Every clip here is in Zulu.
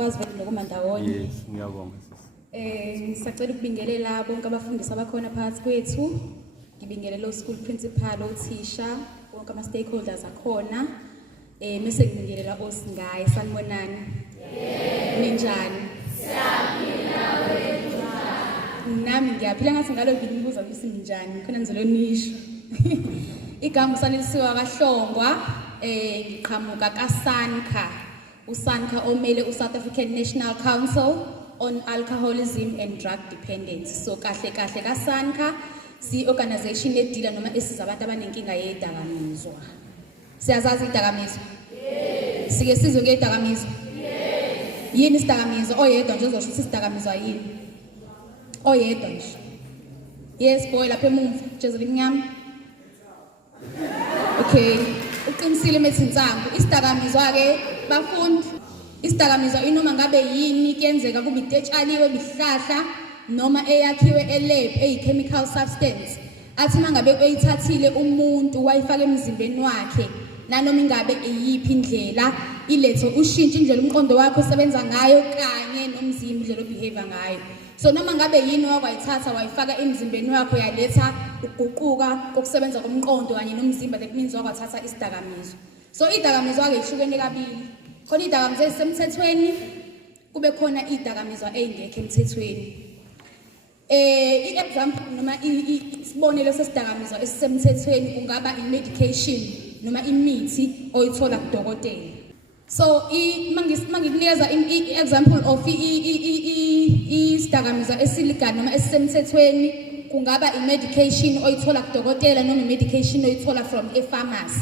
sizokwazi ukuma ndawonye. Yes, ngiyabonga sisi. Ngisacela ukubingelela bonke abafundisi abakhona phakathi kwethu. Ngibingelela lo school principal, othisha, bonke ama stakeholders akhona. Mase ngibingelela osingaye, sanibonani. Ninjani? Siyaphila wena. Nami ngiyaphila ngathi ngalo nginibuza ukuthi ninjani, khona ngizolo nisho. Igama usanelisiwa kaHlongwa, ngiqhamuka kaSanka. USanka omele uSouth African National Council on Alcoholism and Drug Dependence. So kahle kaSanka si organization edila noma esiza abantu abanenkinga yedakamizwa. Siyazazi idakamizwa? Yes. Sike sizwe ngedakamizwa? Yes. Yini isidakamizwa? Oyedwa nje uzosho ukuthi isidakamizwa yini? Oyedwa nje. Yes boy lapha emuva jezela imnyama. Okay. Uqinisile methinsango isidakamizwa ke bafundi isidakamizwa inoma ngabe yini kuyenzeka kube ithetshaliwe bihlahla noma eyakhiwe elab eyichemical substance athi mangabe uyithathile umuntu wayifaka emzimbeni wakhe nanoma ingabe eyiphi indlela ilethe ushintsho indlela umqondo wakhe osebenza ngayo kanye nomzimba indlela obehavior ngayo. So noma ngabe yini wakwayithatha wayifaka emzimbeni wakho yaletha ukuguquka kokusebenza komqondo kanye nomzimba, that means wakwathatha isidakamizwa. So idakamizwa ke ihlukene kabili. Khona idakamizwa ezisemthethweni kube khona idakamizwa ezingekho emthethweni. I-example noma isibonelo sesidakamizwa esisemthethweni kungaba i-medication noma imithi oyithola kudokotela. So mangikunikeza i-example of isidakamizwa esilegal noma esisemthethweni kungaba i-medication oyithola kudokotela noma i-medication oyithola from e-pharmacy.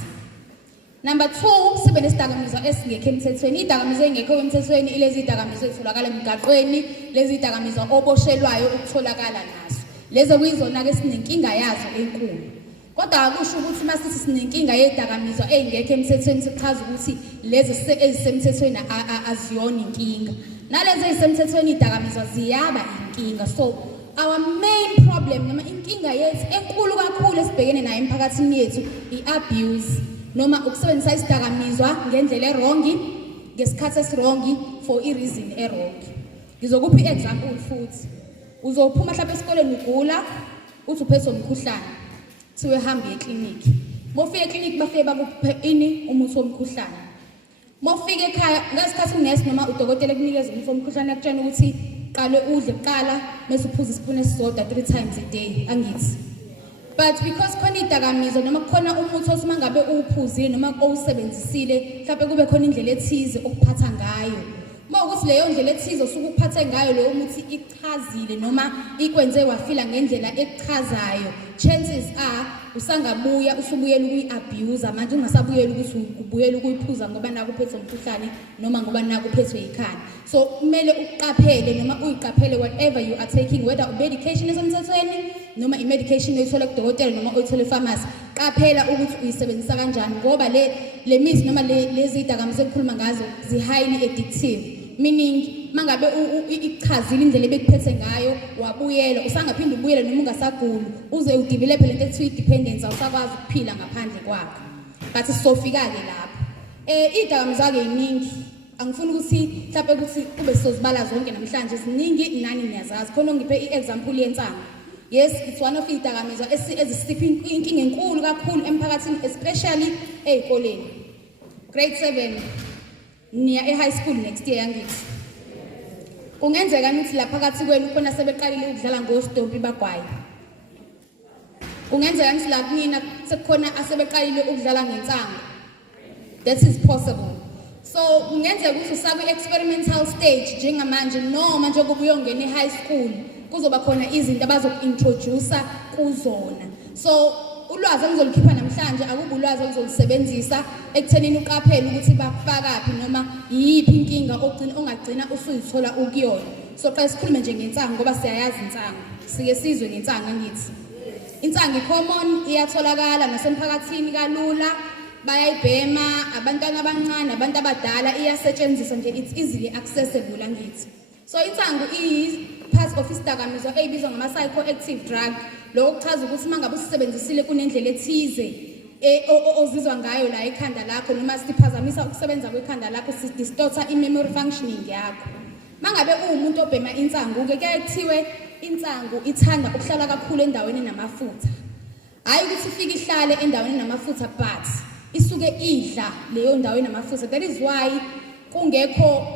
Number 2, sibe nesidakamizwa esingekho emthethweni. Idakamizwa engekho emthethweni ilezi idakamizwa ezitholakala emgaqweni, lezi idakamizwa oboshelwayo ukutholakala nazo. Lezo kuyizona ke sinenkinga yazo enkulu. Kodwa akusho ukuthi masithi sinenkinga yedakamizwa engekho emthethweni sichaza ukuthi lezi ezisemthethweni aziyona inkinga. Nalezi ezisemthethweni idakamizwa ziyaba inkinga. So our main problem noma inkinga yethu enkulu kakhulu esibhekene nayo emphakathini yethu i-abuse noma ukusebenzisa isidakamizwa ngendlela erongi ngesikhathi esirongi for i-reason erongi. Ngizokupha i-example futhi. Uzophuma mhlawumbe esikoleni ugula uthi uphethwe umkhuhlane siwe hambe eclinic. Mofike eclinic bafike bakuphe ini umuthi womkhuhlane. Mofike ekhaya ngesikhathi unesi noma udokotela kunikeza umuthi womkhuhlane yakutshela ukuthi qale udle kuqala bese uphuza isipuni esisodwa 3 times a day angithi. But because khona idakamizwa noma khona umuthi osima ngabe uwuphuzile noma owusebenzisile mhlawumbe kube khona indlela ethize okuphatha ngayo. Mawukuthi leyo ndlela ethize usukuphathe ngayo leyo umuthi ichazile noma ikwenze wafila ngendlela echazayo, chances are usangabuya usubuyela ukuyi-abuse manje ungasabuyela ukuthi ubuyela ukuyiphuza ngoba naku uphethwe umkhuhlane noma ngoba naku uphethwe ikhanda. So kumele uqaphele noma uyiqaphele whatever you are taking, whether medication esemthethweni noma i-medication oyithola kudokotela noma oyithola e-pharmacy, qaphela ukuthi uyisebenzisa kanjani ngoba le mithi noma lezi idakamizwa ekukhuluma ngazo zi-highly addictive. Meaning mangabe ichazile indlela ebekuphethe ngayo wabuyela usangaphinde ubuyele noma ungasaguli uze udevelop lento ethiwa i-dependence awusakwazi ukuphila ngaphandle kwakho. But sofika ke lapho idakamizwa ke iningi angifuni ukuthi mhlawumbe ukuthi kube sizozibala zonke namhlanje ziningi nani niyazazi. Khona ngiphe i-example yensango. Yes, it's one of idakamizwa ezisipha inkinga enkulu kakhulu emphakathini, especially ezikoleni. Grade 7 niya e-high school next year yangithi. Kungenzeka nithi lapha phakathi kwenu khona sebeqalile ukudlala ngositompi bagwayi. Kungenzeka nithi la kunina sekukhona asebeqalile ukudlala ngensango. That is possible. So kungenzeka ukuthi usakwi experimental stage njengamanje noma nje kuba uyongena e-high school kuzoba khona izinto abazokuintroduce kuzona. So ulwazi engizolikhipha namhlanje akuba ulwazi engizolisebenzisa ekuthenini uqaphele ukuthi bakufakaphi noma yipi inkinga ongagcina usuyithola ukuyona. So xa sikhulume nje ngensango ngoba siyayazi insango, sike sizwe ngensango ngithi. Insango common iyatholakala nasemphakathini kalula, bayayibhema abantwana abancane abantu abadala, iyasetshenziswa nje, it's easily accessible angithi. So insango part of isidakamizwa ebizwa ngama psychoactive drug. Lokho kuchaza ukuthi mangabe usebenzisile kunendlela ethize ozizwa ngayo la ekhanda lakho noma siphazamisa ukusebenza kwekhanda lakho sidistorta i-memory functioning yakho. Mangabe umuntu obhema insangu ke kuyaye kuthiwe insangu ithanda ukuhlala kakhulu endaweni namafutha. Hayi ukuthi ifike ihlale endaweni namafutha but isuke idla leyo ndawo enamafutha. That is why kungekho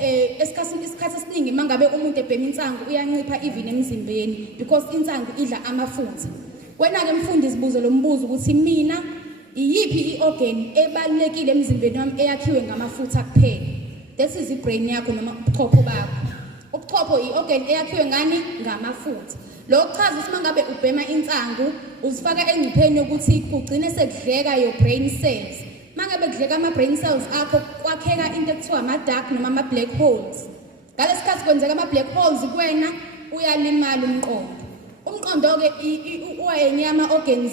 isikhathi esiningi mangabe umuntu ebhema insangu uyancipha even emzimbeni because insangu idla amafutha. Wena ke mfundi sibuze lo mbuzo ukuthi mina iyiphi i-organ ebalulekile emzimbeni wami eyakhiwe ngamafutha kuphela? That is i-brain yakho noma ubuchopho bakho. Ubuchopho i-organ eyakhiwe ngani? Ngamafutha. Lokho chaza ukuthi mangabe ubhema insangu uzifaka engcipheni yokuthi kugcine sekudleka your brain cells. Mangabe kudleka ama-brain cells akho kwakheka into ekuthiwa ama-dark noma ama-black holes. Ngalesikhathi kwenzeka ama-black holes kuwena uyalimala umqondo. Umqondo-ke uwayenye ama-organs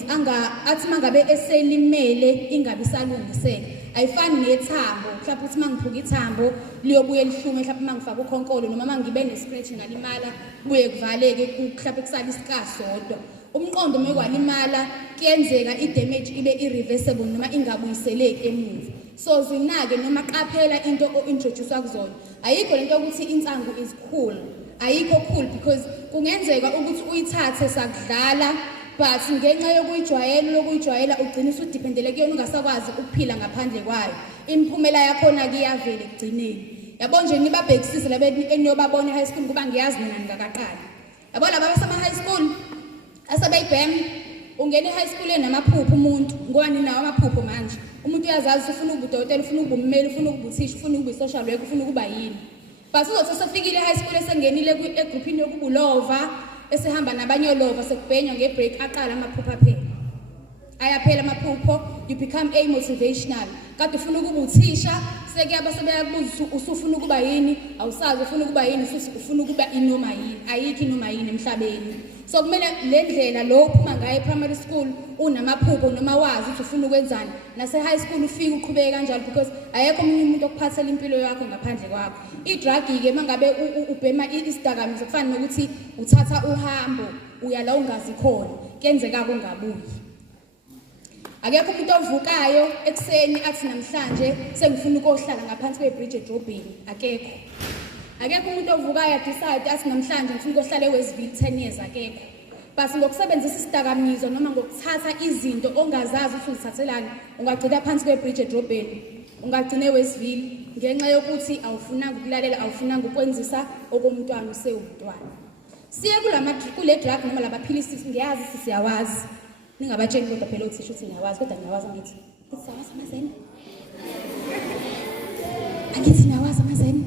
athi mangabe eselimele ingabi salungiseka. Ayifani nethambo, mhlawumbe ukuthi mangiphuka ithambo liyobuye lihlume mhlawumbe mangifaka ukhonkolo noma mangibe ne-scratch ngalimala buye kuvaleke mhlawumbe kusala isika sodwa. Umqondo mekwalimala kuyenzeka i-damage ibe irreversible noma ingabuyiseleki emuva. So zinake noma qaphela into o-introducewa kuzona. Ayikho lento yokuthi insangu is cool. Ayikho cool because kungenzeka ukuthi uyithathe sakudlala but ngenxa lokuyijwayela ugcina usudipendele kuyona ungasakwazi ukuphila ngaphandle kwayo. Imiphumela yakhona kuyavela ekugcineni. Yabo nje nibabhekisise labe eniyobabona e-high school kuba ngiyazi mina ngakaqala. Yabo laba basema-high school asebeyibhem ungena e-high school enamaphupho umuntu ngoba ninawo amaphupho manje. Umuntu uyazazi ufuna ukuba udokotela, ufuna ukuba ummeli, ufuna ukuba uthisha, ufuna ukuba i-social worker, ufuna ukuba yini. But uzothi sefikile e-high school esengenile egroupini yokuba ulova esehamba nabanye olova sekubhenywa ngebreak aqala amaphupho aphela. Ayaphela amaphupho, you become motivational. Kade ufuna ukuba uthisha sekuyaba sebeyakubuza usufuna ukuba yini, awusazi ufuna ukuba yini futhi ufuna ukuba inoma yini. Ayikho inoma yini emhlabeni. So kumele le ndlela lo uphuma ngayo primary school unamaphupho noma wazi ukuthi ufuna ukwenzani. Nase high school ufike uqhubeke kanjalo because ayekho omunye umuntu okuphathela impilo yakho ngaphandle kwakho. I-drug ke mangabe ubhema isidakamizwa kufana nokuthi uthatha uhambo uya la ungazi khona kuyenzeka kungabuyi. Akekho umuntu ovukayo ekseni athi namhlanje sengifuna ukohlala ngaphansi kwebridge edrobheni. Akekho. Akekho umuntu ovukayo decide athi namhlanje ngifuna ukohlala eWestville 10 years. Akekho. But ngokusebenzisa isidakamizwa noma ngokuthatha izinto ongazazi ukuthi uzithathelani ungagcina phansi kwebridge edrobheni. Ungagcina eWestville ngenxa yokuthi awufunanga ukulalela, awufunanga ukwenzisa okomntwana usewumntwana. Siye kule drug noma labaphilisi ngiyazi siyawazi. Ningabatsheni kodwa phela uthisha uthi niyawazi kodwa niyawazi angithi. Siyawazi amazeni. Angithi niyawazi amazeni.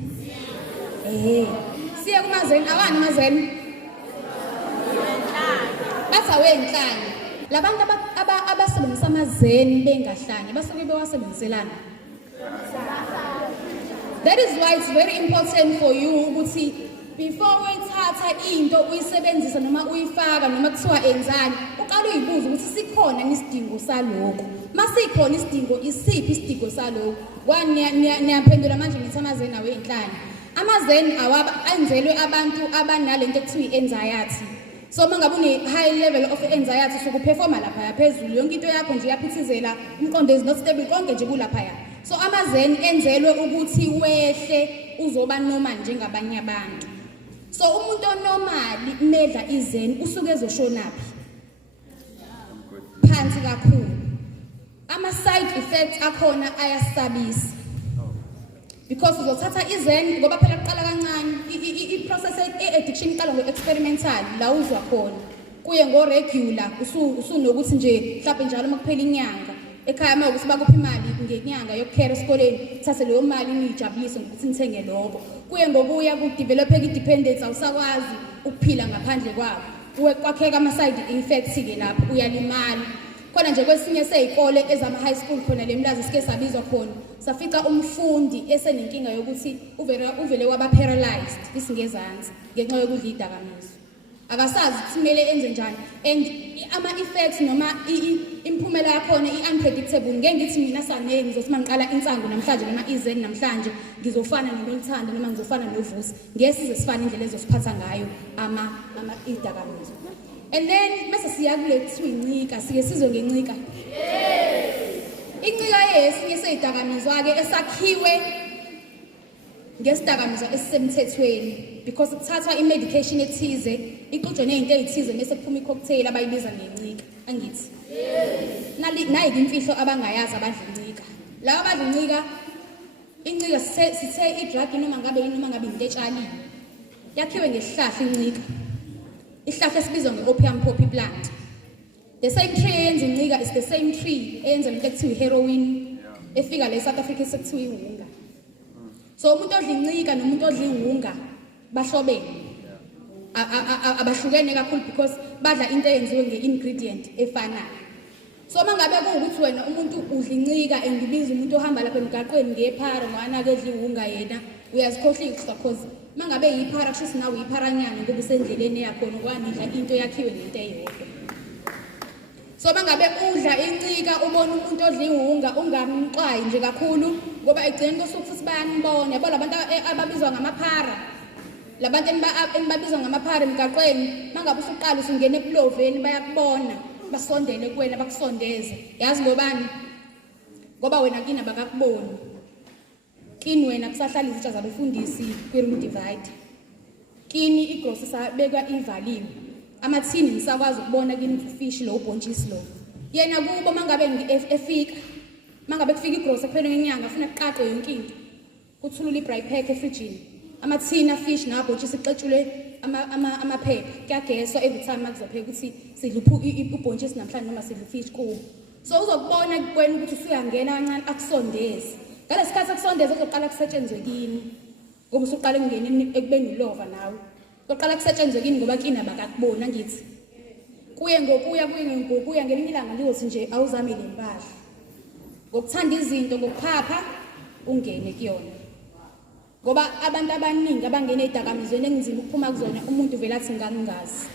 Siye kumazeni awani amazeni. Batha wenhlanga. Labantu abasebenzisa amazeni bengahlanye basuke bewasebenziselana. That is why it's very important for you ukuthi before uyithatha into uyisebenzisa noma uyifaka noma kuthiwa enzani uqala uyibuza ukuthi sikhona isidingo saloko. Masikhona isidingo isiphi isidingo saloko? Niyaphendula manje ngithi amazeni awenhlanga. Amazeni enzelwe abantu abanalento ekuthiwa i-anxiety. So mangabe une high level of anxiety sokuperforma lapha phezulu yonke into yakho nje iyaphithizela umqondo is not stable konke nje kulapha. So amazeni enzelwe ukuthi wehle uzoba normal njengabanye abantu. So umuntu onormali medla izeni usuke ezoshonaphi? Phansi kakhulu. Ama side effects akhona ayasabisa. Because uzothatha izeni ngoba phela kuqala kancane i-process e-addiction iqala ngo-experimental la uzwa khona. Kuye ngo-regular usunokuthi nje mhlawumbe njalo uma kuphela inyanga ekhaya uma ukuthi bakuphi imali ngenyanga yokukhera esikoleni uthathe leyo mali niyijabulise ngokuthi nithenge lokho. Kuye ngokuya kudevelopheka i-dependence awusakwazi ukuphila ngaphandle kwabo. Kwakheka ama-side effects ke lapho uyalimala. Khona nje kwesinye seyikole ezama-high school khona lemlazi sike sabizwa khona safica umfundi esenenkinga yokuthi uvele waba paralyzed isingezansi ngenxa yokudla idakamizwa. Akasazi ukuthi kumele enze njani and ama-effects noma imiphumela yakhona i-unpredictable. Ngeke ngithi mina sanele ngizothi mangiqala insangu namhlanje noma izeni namhlanje ngizofana noLuthando noma ngizofana noVusi. Ngeke size sifane indlela ezosiphatha ngayo idakamizwa. And then mase siya kule kuthiwa incika sike sizwe ngencika. Incika yesinye seyidakamizwa ke esakhiwe ngesidakamizwa esisemthethweni because kuthathwa imedication ethize ixujwe nezinto ezithize bese kuphuma icocktail abayibiza ngencika angithi nayi imfihlo abangayazi abadla incika laba abadla incika sithe idrug noma ngabe into etshaliwe yakhiwe ngesihlahla incika isihlahla esibizwa nge-opium poppy plant. The same tree eyenza incika is the same tree eyenza into ekuthiwa heroin efika le South Africa sekuthiwa ihunga. So umuntu odla incika nomuntu odla ihunga bahlobene abahlukene kakhulu because badla into eyenziwe nge-ingredient efanayo. So mangabe kuwukuthi wena umuntu udla incika engibiza umuntu ohamba lapha emgaqweni ngephara ngwana ke edla ihunga yena uyazikhohlisa because mangabe yiphara kusho nawe yipharanyana ngoba usendleleni yakho nokwanidla into yakhiwe ngento eyodwa. So mangabe udla incika ubona umuntu odla ihunga ungamqwayi nje kakhulu ngoba egcini kosuku futhi bayanibona yabo labantu ababizwa ngamaphara labantu enibabizwa ngamaphara emgaqweni mangabe usuqala usungena ebuloveni bayakubona basondele kuwena bakusondeze yazi ngobani ngoba wena kini abakakuboni kini wena kusahlala izitsha zabefundisi kwi-room divide kini igrocery sabekwa ivaliwe amathini nisakwazi ukubona kini fish lo ubhontshisi lo yena kubo mangabe efika mangabe kufika igrocery kuphela ngenyanga afuna kuqaqwe yonke into kuthulula i-bright pack efrijini amathina fish nabhontshisi ixetshulwe amaphepha kuyageswa every time makuzopheka ukuthi sidla ubhontshisi namhlanje noma sidla fish kubo so uzokubona kwena ukuthi usuyangena kancane akusondeze ngalesikhathi akusondeze uzoqala kusetshenzwe kini ngoba usuqala ukungena ekubeni ulova nawe uzoqala kusetshenzwe kini ngoba kini abakakubona ngithi kuye ngokuya ngelinye ilanga liyothi nje awuzame le mpahla ngokuthanda izinto ngokuphapha ungene kuyona ngoba abantu abaningi abangena edakamizweni engizima ukuphuma kuzona umuntu vele athi ngangingazi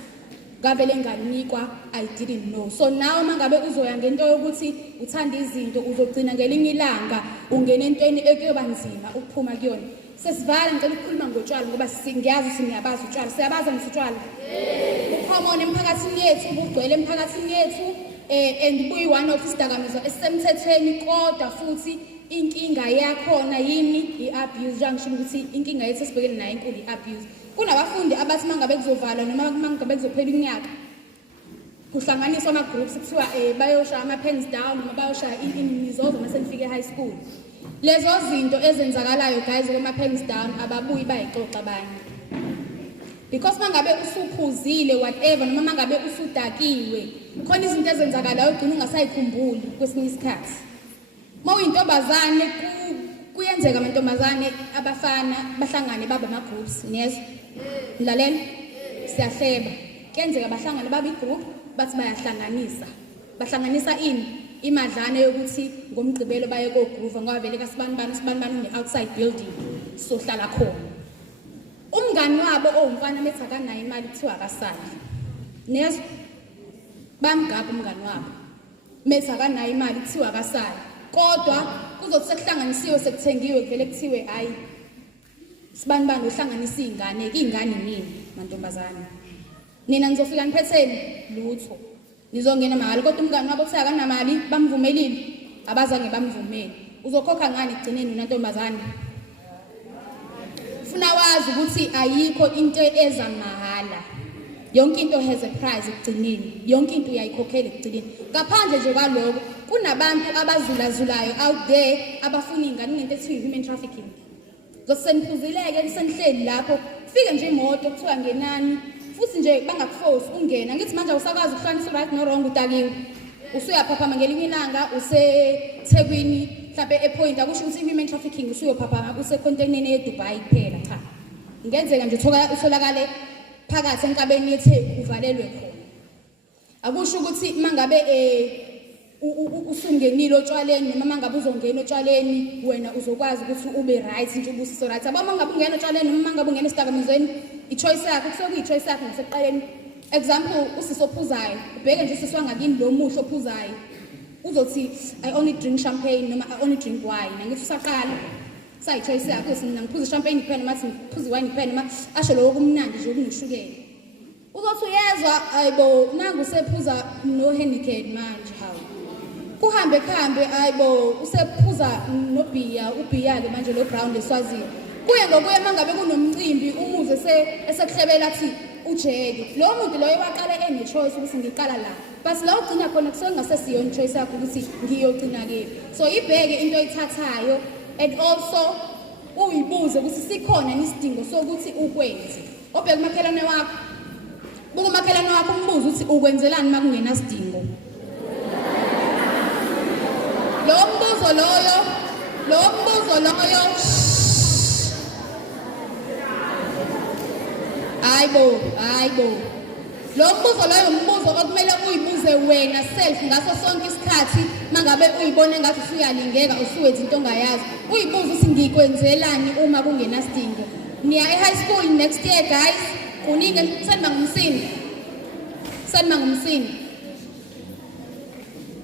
ngavele nganikwa I didn't know. So now mangabe uzoya ngento yokuthi uthanda izinto uzogcina ngelinye ilanga ungena entweni ekuyoba nzima ukuphuma kuyona. Sesivala ngicela ukukhuluma ngotshwala ngoba singiyazi siniyabazi utshwala siyabaza ngisutshwala ukhomona emphakathini yethu ubugcwele emphakathini yethu and buyi one of isidakamizwa esisemthethweni kodwa futhi inkinga yakhona yini i-abuse njengisho ukuthi inkinga yethu esibhekene nayo enkulu i-abuse. Kunabafundi abathi mangabe kuzovalwa noma mangabe kuzophela iminyaka kuhlanganiswa ama-groups kuthiwa bayoshaya ama-pens down noma bayoshaya imizozo mase nifike e-high school. Lezo zinto ezenzakalayo guys kuma-pens down ababuyi bayixoxa abanye because mangabe usuphuzile whatever noma mangabe usudakiwe khona izinto ezenzakalayo ugcina ungasayikhumbuli kwesinye isikhathi. Mawuyintombazane kuyenzeka amantombazane abafana bahlangane baba ama-groups nezwe mlalela siyahleba kuyenzeka bahlangane baba i-group bathi bahlanganisa imadlana yokuthi ngomgqibelo baye ko-groove ngoba vele kasibanibani une-outside building sohlala khona umngani wabo owumfana methi akanayo imali kuthiwa akasali nezwe bamgapha umngani wabo methi akanayo imali kuthiwa akasali kodwa kuzothi sekuhlanganisiwe sekuthengiwe vele kuthiwe hayi sibanibani uhlanganisa iy'ngane nini mantombazane nina ngizofika niphetheni lutho nizongena mahali kodwa umngani wabo kuthiwa akanamali bamvumelile abazange bamvumeli uzokhokha ngani ekugcineni nantombazane funa wazi ukuthi ayikho into eza mahala yonke into has a price ekugcineni yonke into uyayikhokhela ekugcineni ngaphandle nje kwaloko kunabantu abazulazulayo out there abafuna ingane ngento ethiwa human trafficking zoseniphuzileke nisenihleli lapho kufike nje imoto kuthiwa ngenani futhi nje bangakuforce ungena ngithi manje awusakwazi ukuhlanisa right no wrong utakiwe usuyaphaphama ngelinye ilanga useThekwini mhlawumbe ePoint akusho ukuthi human trafficking usuyophaphama usecontaineni eDubai kuphela cha ingenzeka nje utholakale phakathi enkabeni yeTheku uvalelwe khona akusho ukuthi mangabe usungenile otshwaleni noma mangabe uzongena otshwaleni wena uzokwazi ukuthi ube right nje ubusiso right aba mangabe ungena otshwaleni noma mangabe ungena esidakamizweni i-choice yakho kusuke kuyi-choice yakho ngaseqaleni example usisophuzayo ubheke nje usiswa ngakini lo muhlo ophuzayo uzothi I only drink champagne noma I only drink wine ngithi usaqala sayi-choice yakho mina ngiphuza champagne kuphela noma ngiphuza wine kuphela noma asho lokho kumnandi nje okunoshukela uzothi uyezwa ayibo nangu usephuza no Heineken manje hawu kuhambe ayibo usephuza nobhiya ubhiya ke manje lo brown leswazini kuye ngokuye mangabe kunomcimbi umuze esekuhlebela athi ujeke lo muntu loyo waqala ene choice ukuthi ngiqala la but la ugcina khona kusengasesiyon choice yakho ukuthi ngiyogcina ke so ibheke into oyithathayo and also uyibuze ukuthi sikhona isidingo sokuthi ukwenze obheka umakhelwane wakho buka umakhelwane wakho umbuze ukuthi ukwenzelani makungena sidingo lo mbuzo loyo ayibo lo mbuzo loyo umbuzo okumele uyibuze wena self ngaso sonke isikhathi mangabe uyibone ngathi usuyalingeka usuwenza into ongayazi uyibuze ukuthi ngikwenzelani uma kungena sidingo niya high school next year guys kuningi sanibanga umsini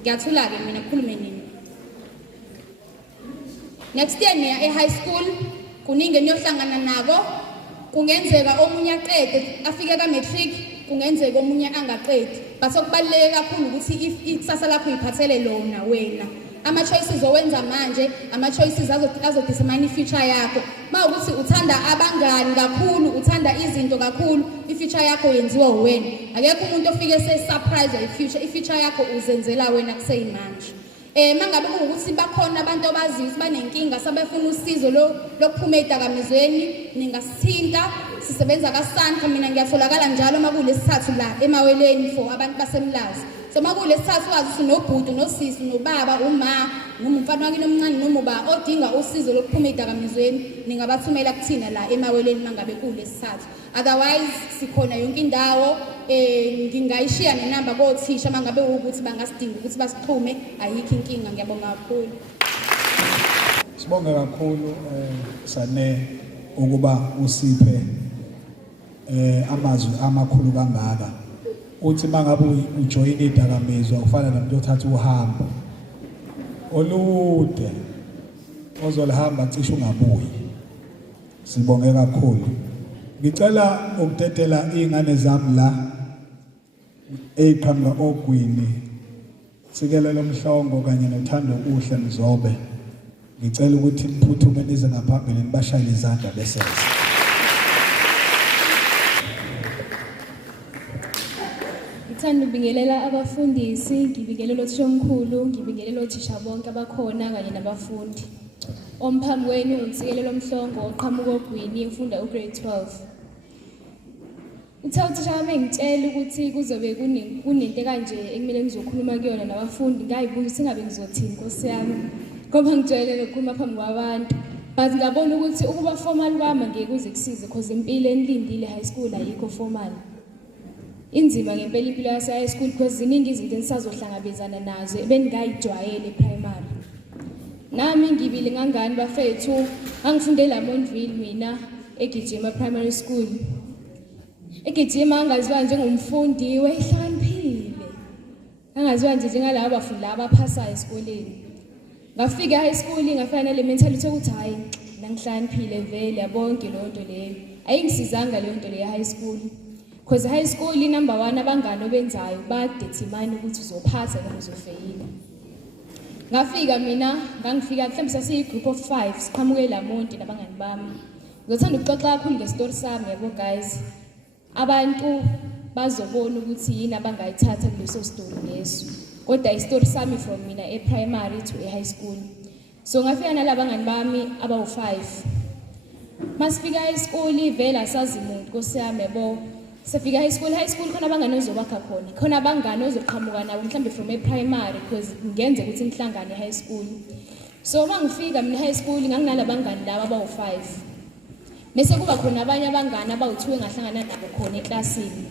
ngiyathula ke mina kukhulume nini next year niya high school kuningi niyohlangana nako kungenzeka omunye aqede afike ka matric kungenzeka omunye angaqedi but okubaleke kakhulu ukuthi ikusasa lakho uyiphathele lona wena ama choices owenza manje ama choices azodetermine future yakho mawukuthi uthanda abangani kakhulu uthanda izinto kakhulu ifuture yakho yenziwa wena akekho umuntu ofike surprise ifuture yakho uzenzela wena kuseyimanje mangabe ukuthi bakhona abantu abaziyo banenkinga sabefuna usizo lokuphuma edakamizweni ningasithinta sisebenza kaSanka mina ngiyatholakala njalo makulesithathu la emaweleni for abantu basemlazi so makulesithathu wazi sinobhuti nosisi nobaba uma umfana wakini omncane noma uba odinga usizo lokuphuma edakamizweni ningabathumela kuthina la emaweleni mangabe kulesithathu otherwise sikhona yonke indawo ngingayishiya nenamba kothisha mangabe ukuthi bangasidinga ukuthi basixhume ayikho inkinga ngiyabonga kakhulu sibonge kakhulu sane ukuba usiphe amazwi amakhulu kangaka uthi mangabe ujoin idakamizwa ufana nomuntu othatha uhambo olude ozolihamba cishe ungabuyi sibonge kakhulu ngicela ukutetela izingane zami la eqhamuka ogwini sikelela umhlongo kanye nothando kuhle mzobe ngicela ukuthi niphuthume nize ngaphambili nibashayele izandla bese ngithanda ukubingelela abafundisi ngibingelela othisha omkhulu ngibingelela othisha bonke abakhona kanye nabafundi omphambi kwenu ngisikelelo omhlongo oqhamuka ogwini ufunda ugrade 12 uthisha wami engitshela ukuthi kuzobe kunento kanje ekumele ngizokhuluma kuyona nabafundi ngayibuza singabe ngizothini Nkosi yami ngoba ngitshele ukukhuluma phambi kwabantu but ngabona ukuthi ukuba formal kwami ngeke kuze kusize because impilo enilindile high school ayikho formal inzima ngempela impilo yase high school because ziningi izinto enisazohlangabezana nazo ebengayijwayele primary nami ngibile ngangani bafethu ngangifundela Montville mina eGijima primary school eGijima angaziwa njengomfundi wehlakaniphile angaziwa nje njengalabo abafundi abaphasayo esikoleni ngafika high school ngafana nale mentality ukuthi hayi nangihlakaniphile vele yabonke lonto leyo ayingisizanga leyo nto le high school because high school number 1 abangani obenzayo badetermine ukuthi uzophatha noma uzofeyila ngafika mina ngangifika mhlawumbe sasiyi group of 5 siqhamuke lamonti nabangani bami ngizothanda ukuxoxa kakhulu ngestory sami yabo guys abantu bazobona ukuthi yini abangayithatha kuleso story leso kodwa istory sami from mina primary to high school so ngafika nalabangani bami abawu5 masifika high school vela sazi umuntu Nkosi yami yabo sifika high school khona abangani ozobakha khona abangani ozoqhamuka nabo mhlambe from primary because ngenze ukuthi nihlangane high school so mangifika mina high school nganginalabangani laba abawu5 bese kuba khona abanye abangani abawu2 engahlangana nabo khona eklasini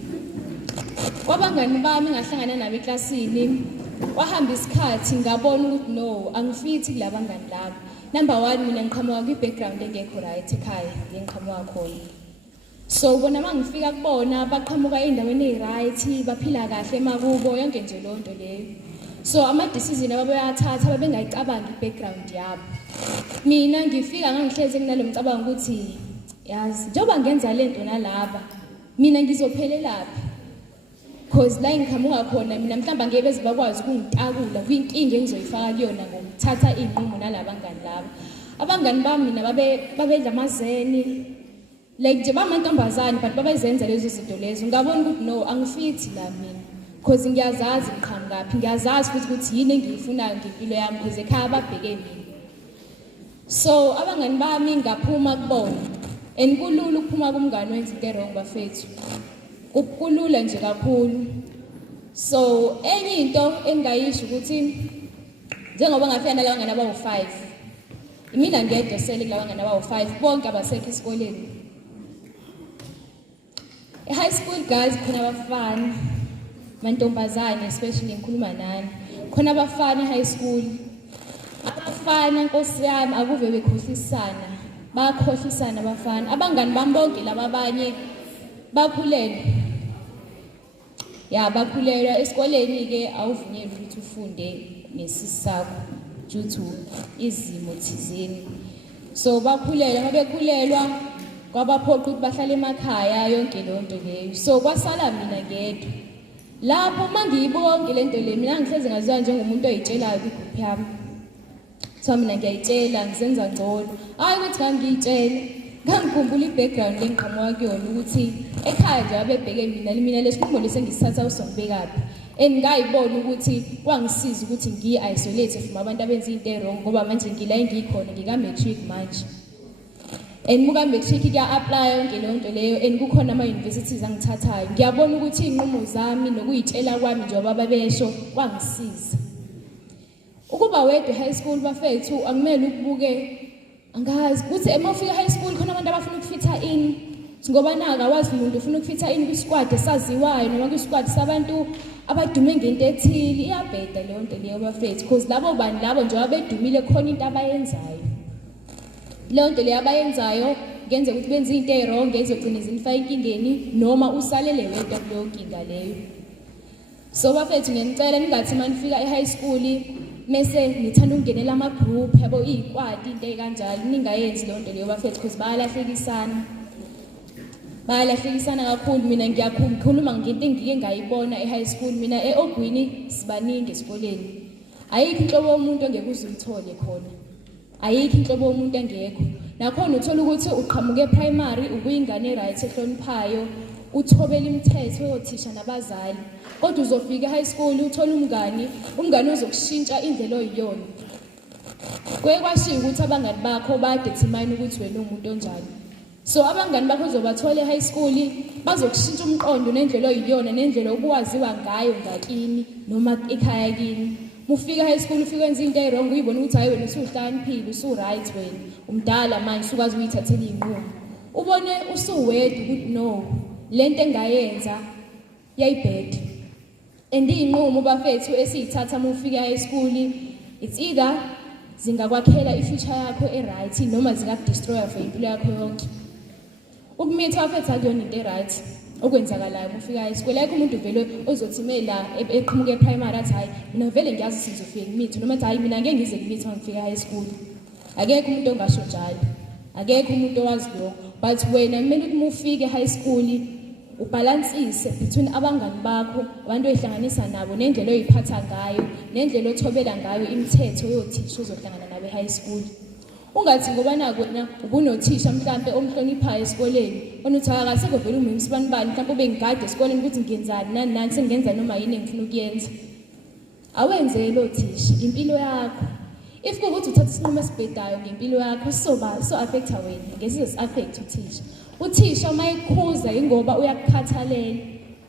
kwabangani bami ngahlangana nabo eklasini wahamba isikhathi ngabona ukuthi no angifithi kulabangani labo number 1 mina ngiqhamuka kwi-background engekho right ekhaya ngiqhamuka khona so bona mangifika kubona baqhamuka endaweni eziright baphila kahle emakubo yonke nje lonto leyo so ama decision ababayathatha babengayicabangi i-background yabo mina ngifika ngangihleze kunalo mcabango ukuthi yazi njengoba ngenza lento nalaba mina ngizophelelaphi Because la ngiqhamuka khona mina mhlamba ngeke beze bakwazi ukungitakula kwinkinga engizoyifaka kuyona ngokuthatha inqumo nalabangani labo. Abangani bami mina babedla amazeni like nje bamantombazane but babezenza lezo zinto lezo. Ngabona ukuthi no angifithi la mina. Because ngiyazazi ngiqhamuka, ngiyazazi futhi ukuthi yini engiyifunayo ngempilo yami because ekhaya babheke mina. So abangani bami ngaphuma kubona. And kulula ukuphuma kumngani wenza into wrong bafethu. Kulula nje kakhulu. So enye into engayisho ukuthi njengoba ngafika nalabangani abawu5 mina ngedwa sele kulabangani abawu5 bonke abasekho esikoleni. High school guys khona abafana mantombazane especially ngikhuluma nani khona abafana high school abafana Nkosi yami akuve bekhohlisana bakhohlisana abafana abangani bami bonke laba abanye bakhulelwe bakhulelwa esikoleni ke awuvunyelwa ukuthi ufunde nesisakho due to izimo thizeni. So bakhulelwa mabekhulelwa kwabaphoqa ukuthi bahlale emakhaya yonke lonto leyo. So kwasala mina ngedwa lapho mangiyibonke lento le mina ngihleze ngazizwa njengomuntu oyitshelayo kwigroup yami. So mina ngiyayitshela ngizenza ngcono hayi ukuthi ngangiyitshela ngangikhumbula i-background lengiqhamuka kuyona ukuthi ekhaya nje abebheke mina lesinqumo lesengisithatha usombekaphi ngayibona ukuthi kwangisiza ukuthi ngiyi-isolate from abantu abenza into wrong ngoba manje ngila engikhona ngika-matric manje. Muka-matric kuya-apply yonke leyo nto leyo kukhona ama-universities angithathayo. Ngiyabona ukuthi iy'nqumo zami nokuyitshela kwami njengoba babesho kwangisiza. Ukuba wedwa high school bafethu akumele ukubuke angazi ukuthi emafika high school khona abantu abafuna ukufitha in ngoba naka wazi umuntu ufuna ukufitha in kwisquad esaziwayo noma kwisquad sabantu abadume ngento ethile iyabheda leyo nto leyo bafethu because labo bani labo njengoba bedumile khona into abayenzayo. Leyo nto leyo abayenzayo ngenze ukuthi benze into wrong ngezogcina izinifaka inkingeni noma usalele wedwa kuleyo nkinga leyo. So bafethu ngiyanicela ningathi manifika e-high school mase nithanda ukungenela ama-group yabo iyikwadi into ekanjalo ningayenzi leyo nto leyo bafethu because bayalahlekisana kakhulu. Mina ngiyakhuluma ngento engike ngayibona e-high school. Mina e-Ogwini sibaningi esikoleni ayikho inhlobo yomuntu ongeke uzuyithole khona ayikho inhlobo yomuntu engekho nakhona uthola ukuthi uqhamuke primary ukuyingane e-right ehloniphayo uthobela imithetho yothisha nabazali kodwa uzofika high school uthola umngani ozokushintsha indlela oyiyona. Kuye kwashiya ukuthi abangani bakho badetermine ukuthi wena umuntu onjani. So abangani bakho uzobathola e-high school bazokushintsha umqondo nendlela oyiyona nendlela okwaziwa ngayo ngakini noma ekhaya kini. Mufika high school ufika wenza into wrong uyibona ukuthi hayi wena usuhlaniphile usu-right wena umdala manje usukwazi ukuyithathela iy'nqumo ubone usuwedwa ukuthi no lento engayenza yayibheda. And iy'nqumo bafethu esiyithatha mufika high school it's either zingakwakhela i-future yakho e-right noma zingakudestroya for impilo yakho yonke. Ukumitha bafethu akuyona into e-right okwenzakalayo mufika high school ayikho umuntu vele ozothimela eqhamuke e-primary athi hayi mina vele ngiyazi sizofika kumitha noma athi hayi mina ngeke ngize kumitha ngifika high school. Akekho umuntu ongasho njalo akekho umuntu owazi lokho but wena kumele ukuthi mufike high school ubalansise between abangani bakho abantu oyihlanganisa nabo nendlela oyiphatha ngayo nendlela othobela ngayo imithetho yothisha uzohlangana nabe high school. Ungathi ngoba nakona ubunothisha mhlambe omhloniphayo esikoleni onuthi akasekho vele umemsibanibani mhlambe ubengigade esikoleni ukuthi ngenzani nani sengenza noma yini engifuna ukuyenza awenze lo thisha impilo yakho. If kuwukuthi uthatha isinqumo esibhedayo ngempilo yakho so affecta wena ngesizo affect uthisha. Uthisha uma ekhuza ingoba uyakukhathalela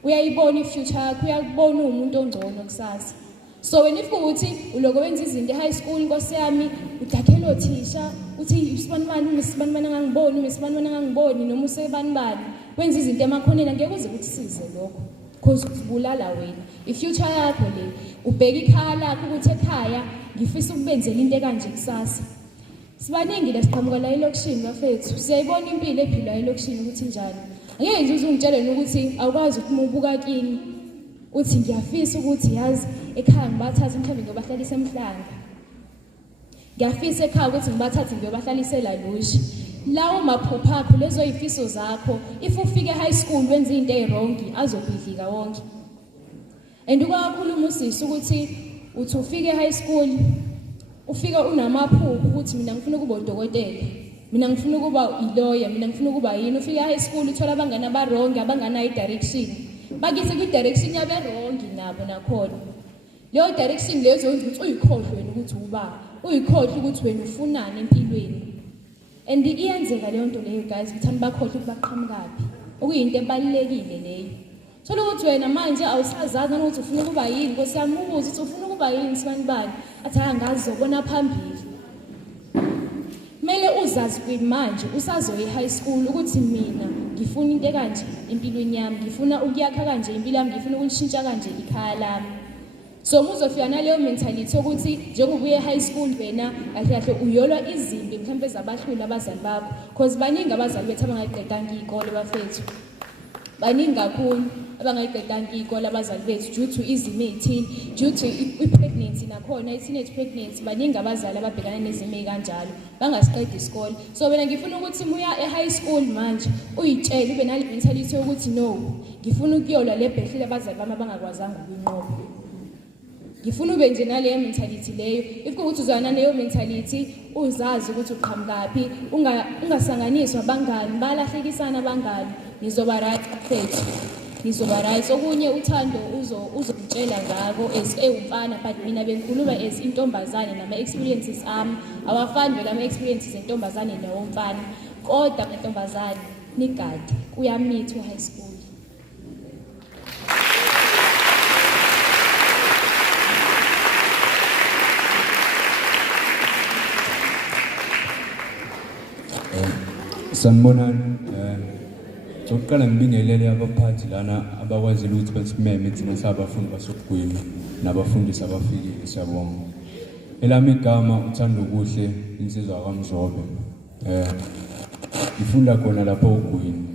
uyayibona i-future yakho uyakubona umuntu ongcono kusasa. So wena if kuwukuthi uloko wenza izinto e-high school Nkosi yami udakhela othisha uthi usibanibani angangiboni noma usebanibani wenza izinto emakhoneni angeke uze ukuthi size lokho because uzibulala wena i-future yakho le ubheka ikhaya lakho ukuthi ekhaya ngifisa ukubenzela into ekanje kusasa. Sibaningi lesiqhamuka la elokishini bafethu siyayibona impilo ephilwa elokishini ukuthi njani. Angeke nje uzungitshele ukuthi awukwazi ukuthi ubuka kini uthi ngiyafisa ukuthi yazi ekhaya ngibathathe mhlawumbe ngiyobahlalisa emhlanga ngiyafisa ekhaya ukuthi ngibathathe ngiyobahlalisa eLalushi. Lawo maphupho akho lezo yifiso zakho if ufike high school wenza into erongi azobhidlika wonke And ukwakhuluma usisi ukuthi uthi ufike high school ufika unamaphupho ukuthi mina ngifuna ukuba udokotela, mina ngifuna ukuba i-lawyer, mina ngifuna ukuba yini. Ufika high school uthola abangani abarongi abanganayo i-direction, bakise kwi-direction yaberongi nabo nakhona. Leyo direction leyo zonke ukuthi uyikhohlwe wena ukuthi uba, uyikhohlwe ukuthi wena ufunani empilweni. And iyenzeka leyo nto leyo guys, ngithanda bakhohlwe ukuthi baqhamukaphi, okuyinto ebalulekile leyo. Thola ukuthi wena manje awusazazi ukuthi ufuna ukuba yini. Nkosi yami ubuze ukuthi ufuna ukuba yini sibanibani, athi angazi zobona phambili. Kumele uzazi kwimanje usazoyi high school ukuthi mina ngifuna into kanje empilweni yami, ngifuna ukuyakha kanje impilo yami, ngifuna ukulishintsha kanje ikhaya lami. So muzofika naleyo mentality ukuthi njengoba uye high school wena kahle uyolwa izimbi mhlawumbe zabahlula abazali bakho, because baningi abazali bethu abangayiqedanga izikole bafethu, baningi kakhulu abangayiqedanga izikole abazali bethu due to izimo ezithile, due to i-pregnancy nakhona i-teenage pregnancy. Baningi abazali ababhekana nezimo ezikanjalo bangasiqedi isikole. So wena ngifuna ukuthi muya e-high school manje uyitshele ube nale mentality ukuthi no, ngifuna ukuyolwa le bhehlile abazali bami abangakwazanga ukuyinqoba. Ngifuna ube nje naleyo mentality leyo. If kuthi uzwana neyo mentality uzazi ukuthi uqhamukaphi, ungasanganiswa abangani, balahlekisana abangani, nizoba right fethu, nizoba right. Okunye uthando uzokutshela ngako as umfana, but mina bengikhuluma as intombazane nama experiences ami awafani vele ama experiences entombazane nawomfana, kodwa intombazane nigadi kuyamithwa high school. Sanibonani, sokuqala ngibingelele abaphathi lana abakwazile ukuthi besimeme thina sabafundi basokugwini nabafundisi abafikile, siyabonga. Elami igama uthando kuhle insizwa kaMzobe. Ngifunda khona lapho ugwini.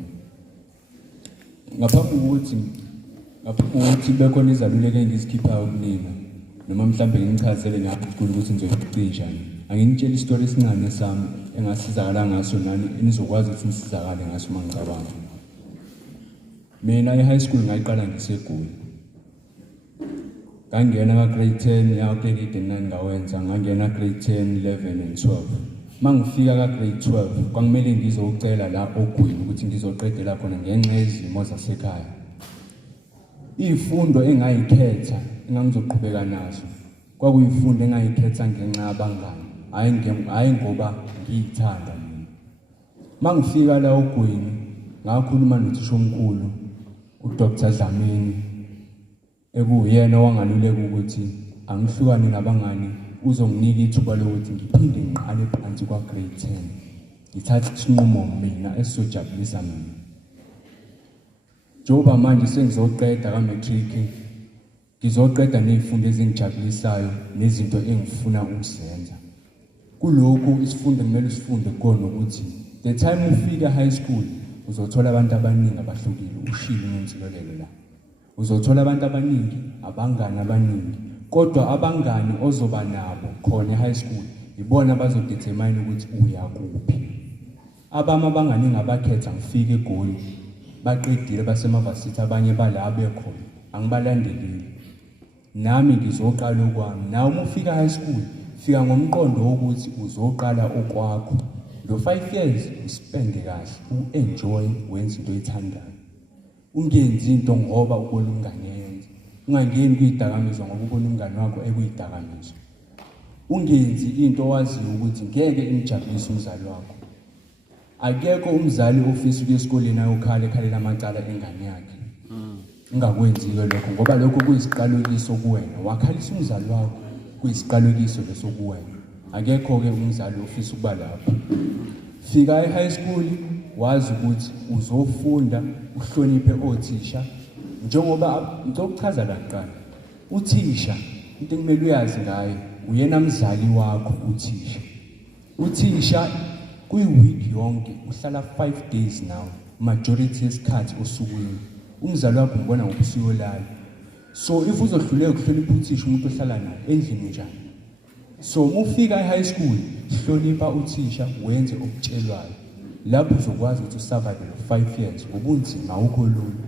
Ngaphambi ukuthi bekhona izaluleko engizikhiphayo kunina, noma mhlambe ngichazele ngaphucula ukuthi nizoyicisha. Angitshela istory esincane sami engasizakala ngaso nani enizokwazi ukuthi nisizakale ngaso mangicabanga. Mina e-high school ngayiqala ngiseGoli. Ngangena ka grade 10 ya grade 8 and 9 ngawenza, ngangena grade 10, 11 and 12. Mangifika ka grade 12 kwangimele ngizocela la ogwini ukuthi ngizoqedela khona ngenxa yezimo zasekhaya. Izifundo engayikhetha engangizoqhubeka nazo kwakuyifundo engayikhetha ngenxa yabangani, hayi ngoba ngiyithanda mina. Mangifika la ogwini ngakhuluma nothisha omkhulu uDr. Dlamini, ekuyena owangaluleka ukuthi angihlukane nabangani, uzonginika ithuba lokuthi ngiphinde ngiqale phansi kwa grade 10, ngithathe isinqumo mina esizojabulisa mina. Njengoba manje sengizoqeda ka matric, ngizoqeda nezifundo ezingijabulisayo nezinto engifuna ukuzenza. Kulokhu isifundo kumele usifunde kona ukuthi the time ufika high school uzothola abantu abaningi abahlukile, ushilo ngenzilolelo la. Uzothola abantu abaningi, abangani abaningi, kodwa abangani ozoba nabo khona e-high school ibona bazodetermine ukuthi uya kuphi. Abami abangani ngabakhetha ngifike eGoli, baqedile basemavasithi, abanye bala bekhona, angibalandelile. Nami ngizoqala okwami. Nawe uma ufika high school fika ngomqondo wokuthi uzoqala okwakho. Lo 5 years uspende kahle, u-enjoy, wenza into oyithandayo. Ungenzi into ngoba ubona umngane yenza. Ungangeni kuyidakamizwa ngoba ubona umngane wakho ekuyidakamizwa. Ungenzi into owaziyo ukuthi ngeke imjabulise umzali wakho. Akekho umzali ofisa ukuya esikoleni ayokhala amacala engane yakhe. Ungakwenziyo lokho ngoba lokho kuyisiqalekiso kuwena. Wakhalisa umzali wakho kuyisiqalekiso leso kuwena. Akekho-ke umzali ofisa ukuba lapho. Fika e-high school wazi ukuthi uzofunda, uhloniphe othisha. Njengoba ngizokuchaza la kuqala, uthisha into ekumele uyazi ngaye uyena mzali wakho uthisha. Uthisha kuyi-week yonke uhlala 5 days now, majority yesikhathi osukwini. Umzali wakho ngibona ngokuyolala. So if uzohluleka ukuhlonipha uthisha umuntu ohlala naye endlini njani. So mufika e-high school hlonipha uthisha, wenze okutshelwayo. Lapho uzokwazi ukuthi usurvive lo 5 years ngobunzima awukho lula.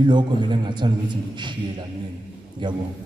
yilokho mina ngingathanda ukuthi ngikushiye la kimi. Ngiyabonga.